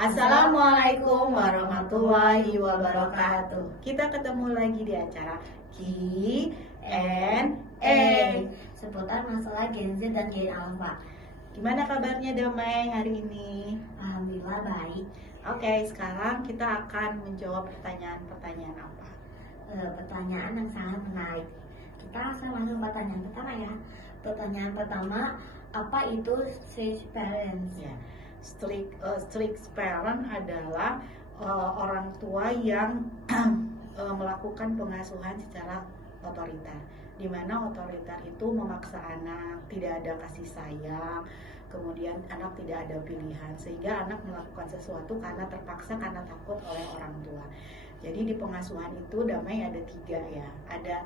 Assalamualaikum warahmatullahi wabarakatuh. Kita ketemu lagi di acara Q&A seputar masalah Gen Z dan Gen Alpha. Gimana kabarnya Damai hari ini? Alhamdulillah baik. Oke, sekarang kita akan menjawab pertanyaan-pertanyaan apa? Pertanyaan yang sangat menarik. Kita langsung masuk pertanyaan pertama ya. Pertanyaan pertama, apa itu strict parents? Ya, strict parent adalah orang tua yang melakukan pengasuhan secara otoriter, di mana otoriter itu memaksa anak, tidak ada kasih sayang, kemudian anak tidak ada pilihan, sehingga anak melakukan sesuatu karena terpaksa, karena takut oleh orang tua. Jadi di pengasuhan itu Damai ada 3 ya. Ada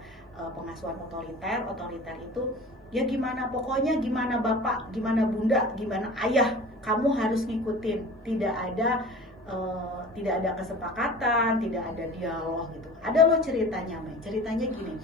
pengasuhan otoriter itu ya gimana, pokoknya gimana bapak, gimana bunda, gimana ayah, kamu harus ngikutin. Tidak ada kesepakatan, tidak ada dialog gitu. Ada loh ceritanya, Mai. Ceritanya gini,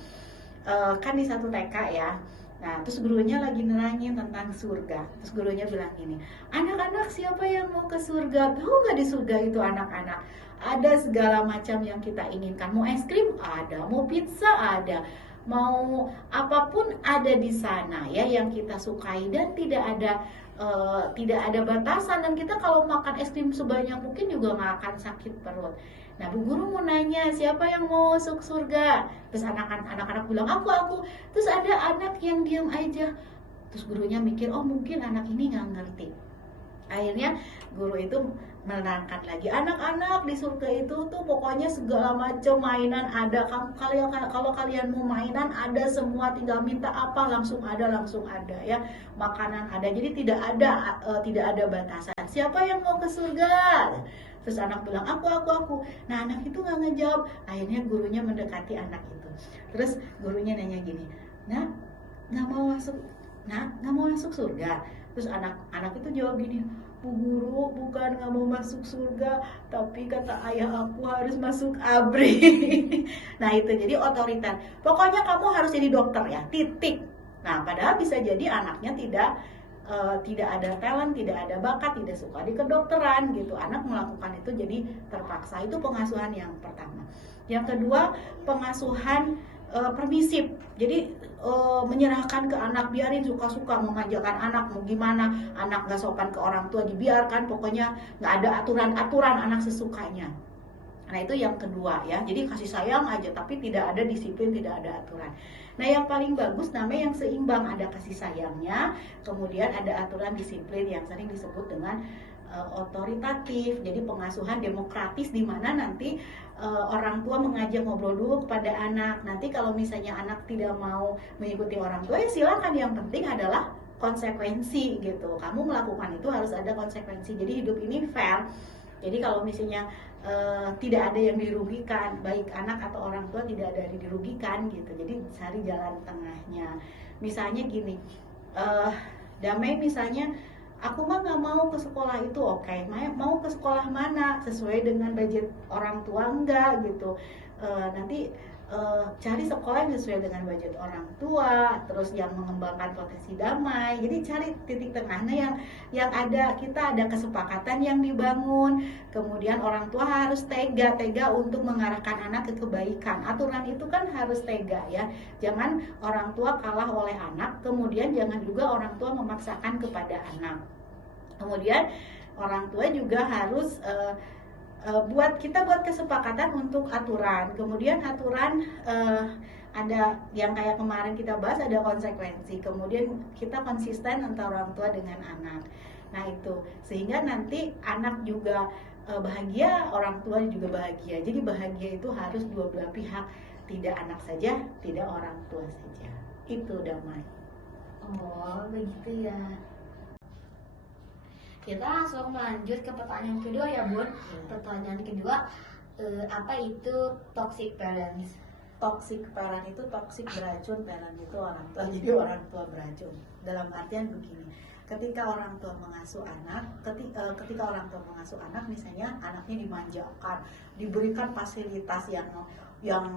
kan di satu TK ya. Nah, terus gurunya lagi nerangin tentang surga. Terus gurunya bilang gini, anak-anak siapa yang mau ke surga? Tahu nggak di surga itu anak-anak? Ada segala macam yang kita inginkan. Mau es krim? Ada. Mau pizza? Ada. Mau apapun ada di sana ya yang kita sukai, dan tidak ada batasan, dan kita kalau makan es krim sebanyak mungkin juga nggak akan sakit perut. Nah, Bu Guru mau nanya, siapa yang mau masuk surga? Terus anak-anak bilang, aku. Terus ada anak yang diam aja. Terus gurunya mikir, oh mungkin anak ini nggak ngerti. Akhirnya guru itu menerangkan lagi, anak-anak di surga itu tuh pokoknya segala macam mainan ada. Kalau kalian mau mainan ada semua, tinggal minta apa langsung ada ya. Makanan ada, jadi tidak ada batasan. Siapa yang mau ke surga? Terus anak bilang, aku. Nah, anak itu nggak ngejawab. Akhirnya gurunya mendekati anak itu. Terus gurunya nanya gini, nah nggak mau masuk surga? Terus anak itu jawab gini, Bu Guru, bukan nggak mau masuk surga, tapi kata ayah aku harus masuk ABRI. Nah itu jadi otoriter. Pokoknya kamu harus jadi dokter ya, titik. Nah padahal bisa jadi anaknya tidak ada talent, tidak ada bakat, tidak suka di kedokteran gitu. Anak melakukan itu jadi terpaksa. Itu pengasuhan yang pertama. Yang kedua, pengasuhan permisif. Jadi menyerahkan ke anak, biarin suka-suka, memanjakan anak mau gimana, anak nggak sopan ke orang tua dibiarkan, pokoknya nggak ada aturan anak sesukanya. Nah itu yang kedua ya, jadi kasih sayang aja tapi tidak ada disiplin, tidak ada aturan. Nah yang paling bagus namanya yang seimbang, ada kasih sayangnya, kemudian ada aturan disiplin yang sering disebut dengan otoritatif. Jadi pengasuhan demokratis, di mana nanti orang tua mengajak ngobrol dulu kepada anak. Nanti kalau misalnya anak tidak mau mengikuti orang tua ya silakan, yang penting adalah konsekuensi gitu. Kamu melakukan itu harus ada konsekuensi. Jadi hidup ini fair. Jadi kalau misalnya tidak ada yang dirugikan, baik anak atau orang tua tidak ada yang dirugikan gitu. Jadi cari jalan tengahnya. Misalnya gini, Damai misalnya, aku mah nggak mau ke sekolah itu, oke. Mau ke sekolah mana sesuai dengan budget orang tua enggak gitu. Nanti cari sekolah yang sesuai dengan budget orang tua, terus yang mengembangkan potensi damai. Jadi cari titik tengahnya yang ada, kita ada kesepakatan yang dibangun. Kemudian orang tua harus tega untuk mengarahkan anak ke kebaikan. Aturan itu kan harus tega ya. Jangan orang tua kalah oleh anak, kemudian jangan juga orang tua memaksakan kepada anak. Kemudian orang tua juga harus buat kesepakatan untuk aturan. Kemudian aturan ada yang kayak kemarin kita bahas, ada konsekuensi. Kemudian kita konsisten antara orang tua dengan anak. Nah itu sehingga nanti anak juga bahagia, orang tua juga bahagia. Jadi bahagia itu harus dua belah pihak, tidak anak saja, tidak orang tua saja. Itu Damai. Oh begitu ya. Kita langsung lanjut ke pertanyaan kedua ya Bun. Pertanyaan kedua, apa itu toxic parents? Toxic parent itu toxic, beracun, parent itu orang tua. Jadi orang tua beracun. Dalam artian begini, ketika orang tua mengasuh anak, ketika orang tua mengasuh anak, misalnya anaknya dimanjakan, diberikan fasilitas yang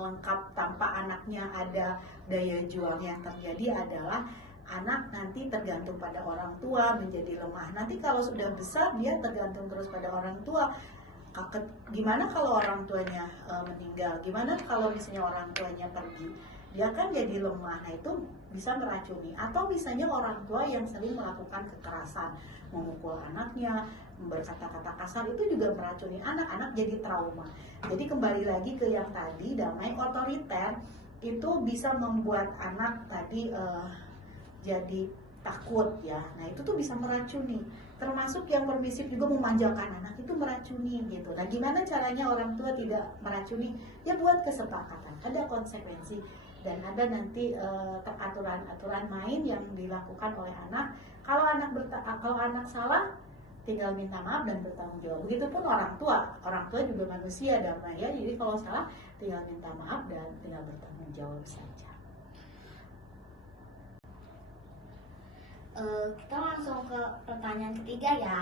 lengkap tanpa anaknya ada daya juang, yang terjadi adalah anak nanti tergantung pada orang tua menjadi lemah. Nanti kalau sudah besar dia tergantung terus pada orang tua. Gimana kalau orang tuanya meninggal? Gimana kalau misalnya orang tuanya pergi? Dia kan jadi lemah. Nah itu bisa meracuni. Atau misalnya orang tua yang sering melakukan kekerasan, memukul anaknya, berkata-kata kasar, itu juga meracuni anak jadi trauma. Jadi kembali lagi ke yang tadi, damai otoriter itu bisa membuat anak tadi jadi takut ya. Nah itu tuh bisa meracuni. Termasuk yang permisif juga memanjakan anak itu meracuni gitu. Nah gimana caranya orang tua tidak meracuni? Ya buat kesepakatan, ada konsekuensi dan ada nanti aturan-aturan main yang dilakukan oleh anak. Kalau anak salah, tinggal minta maaf dan bertanggung jawab. Begitupun orang tua juga manusia damai ya. Jadi kalau salah, tinggal minta maaf dan tinggal bertanggung jawab saja. Kita langsung ke pertanyaan ketiga ya.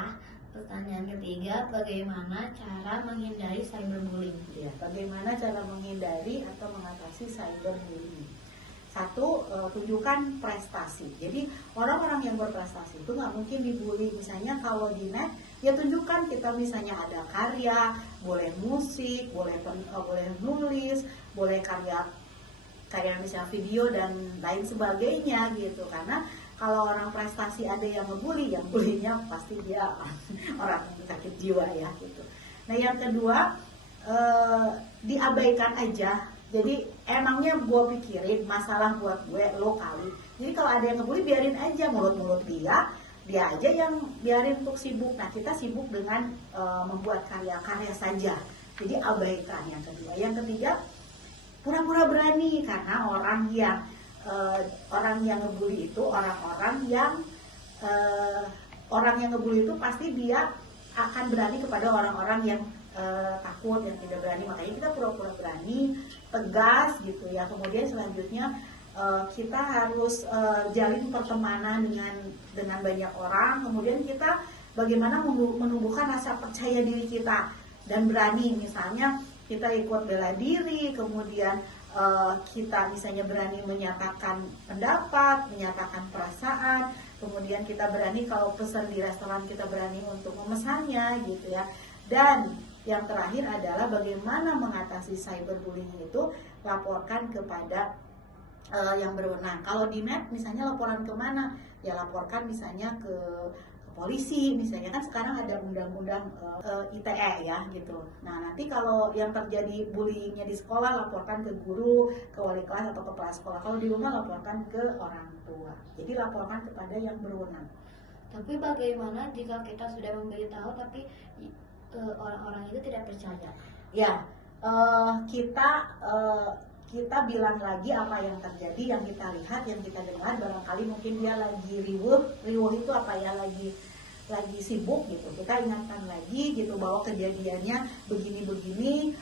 Pertanyaan ketiga, bagaimana cara menghindari cyberbullying? Ya, bagaimana cara menghindari atau mengatasi cyberbullying? Satu, tunjukkan prestasi. Jadi orang-orang yang berprestasi itu nggak mungkin dibully. Misalnya kalau di net, ya tunjukkan kita misalnya ada karya, boleh musik, boleh nulis, boleh karya misalnya video dan lain sebagainya gitu. Karena kalau orang prestasi ada yang ngebully, yang bulinya pasti dia orang sakit jiwa ya gitu. Nah yang kedua, diabaikan aja. Jadi emangnya gue pikirin masalah buat gue, lo kali. Jadi kalau ada yang ngebully biarin aja, mulut-mulut dia aja yang biarin untuk sibuk. Nah kita sibuk dengan membuat karya-karya saja. Jadi abaikan yang kedua. Yang ketiga, pura-pura berani karena orang yang ngebully itu orang yang ngebully itu pasti dia akan berani kepada orang-orang yang takut, yang tidak berani. Makanya kita pura-pura berani, tegas gitu ya. Kemudian selanjutnya kita harus jalin pertemanan dengan banyak orang. Kemudian kita bagaimana menumbuhkan rasa percaya diri kita dan berani. Misalnya kita ikut bela diri, kemudian kita misalnya berani menyatakan pendapat, menyatakan perasaan, kemudian kita berani kalau pesan di restoran kita berani untuk memesannya gitu ya. Dan yang terakhir adalah bagaimana mengatasi cyberbullying itu, laporkan kepada yang berwenang. Kalau di net misalnya laporan kemana? Ya laporkan misalnya ke polisi, misalnya kan sekarang ada undang-undang ITE ya gitu. Nah nanti kalau yang terjadi bullyingnya di sekolah, laporkan ke guru, ke wali kelas atau kepala sekolah. Kalau di rumah laporkan ke orang tua. Jadi laporkan kepada yang berwenang. Tapi bagaimana jika kita sudah memberitahu tapi orang-orang itu tidak percaya? Ya, kita bilang lagi apa yang terjadi, yang kita lihat, yang kita dengar. Barangkali mungkin dia lagi riuh itu apa ya, lagi sibuk gitu. Kita ingatkan lagi gitu bahwa kejadiannya begini-begini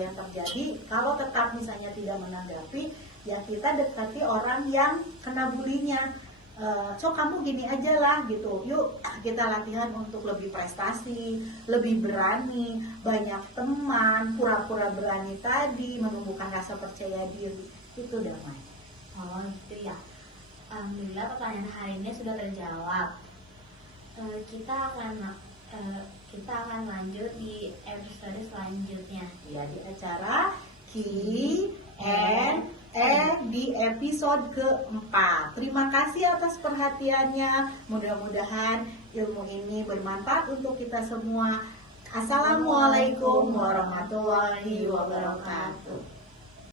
yang terjadi. Kalau tetap misalnya tidak menanggapi, ya kita dekati orang yang kena bulinya. So kamu gini aja lah gitu, yuk kita latihan untuk lebih prestasi, lebih berani, banyak teman, pura-pura berani tadi, menumbuhkan rasa percaya diri, itu damai. Oh gitu ya. Alhamdulillah pertanyaan hari ini sudah terjawab. Kita akan lanjut di episode selanjutnya. Ya, di acara Q&A di episode keempat. Terima kasih atas perhatiannya. Mudah-mudahan ilmu ini bermanfaat untuk kita semua. Assalamualaikum warahmatullahi wabarakatuh.